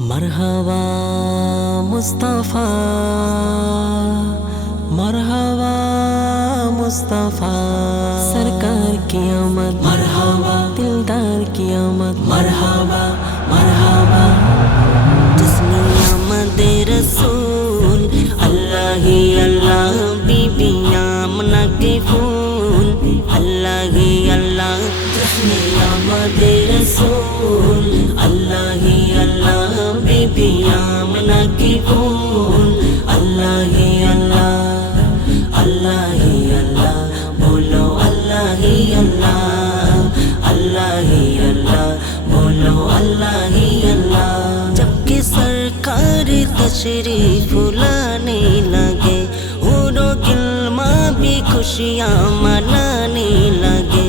مرحبا مصطفیٰ مرحبا مصطفیٰ، سرکار کی آمد، مرحبا دلدار کی آمد، مرحبا مرحبا۔ جسمی آمد رسول، اللہ ہی اللہ، بی بی آمنہ کے پھول۔ اللہ ہی اللہ جسمی آمد رسول، اللہ ہی اللہ সিয়াম নাকি ভুল আল্লাহ আল্লাহ আল্লাহ আল্লাহ বলো আল্লাহ আল্লাহ আল্লাহ আল্লাহ বলো আল্লাহ আল্লাহ জবকে সরকার তশরিফ লানে লাগে ওরো গিলমা ভি খুশিয়াঁ মানানে লাগে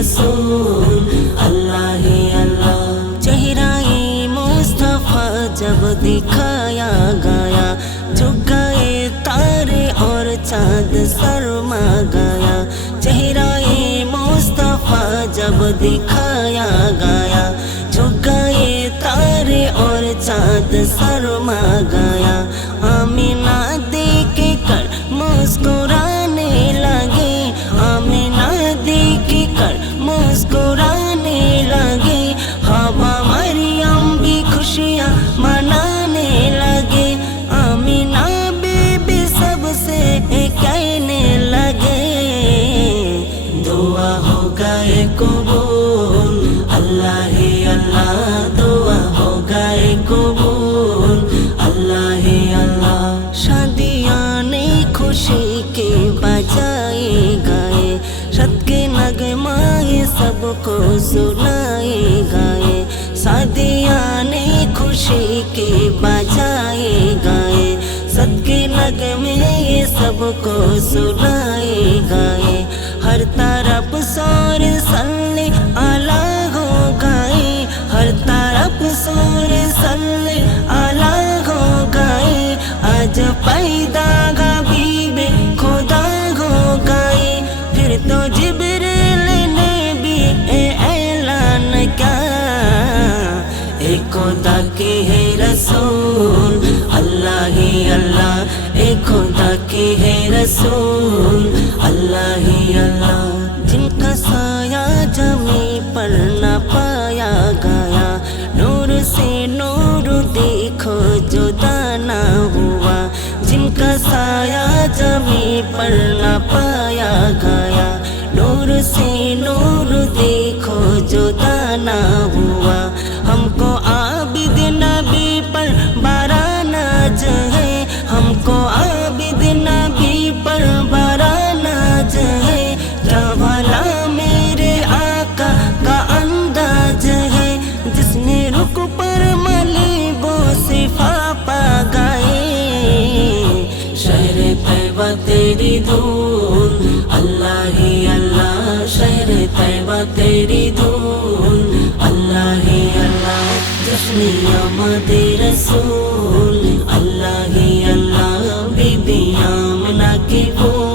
رسول اللہ ہی اللہ۔ چہرہ مصطفیٰ جب دکھایا کے سب کو سنائے گائے۔ سادیاں نے خوشی کے بجائے گائے۔ صدقے کے نغمے یہ سب کو سنائے گائے۔ اے خدا کے ہے رسول۔ اللہ ہی اللہ، اے خدا کے ہے رسول۔ اللہ ہی اللہ، جن کا سایہ زمین پر نہ پایا گیا۔ نور سے نور دیکھو، جو دانا ہوا۔ جن کا سایہ زمین پر نہ پایا তৈবা তেরি ধুল আল্লাহি আল্লাহ শহর তৈবা তেরি ধুল আল্লাহি আল্লাহ জশনি আমাদের রসুল আল্লাহি আল্লাহ বিবি আমনাকে ভুল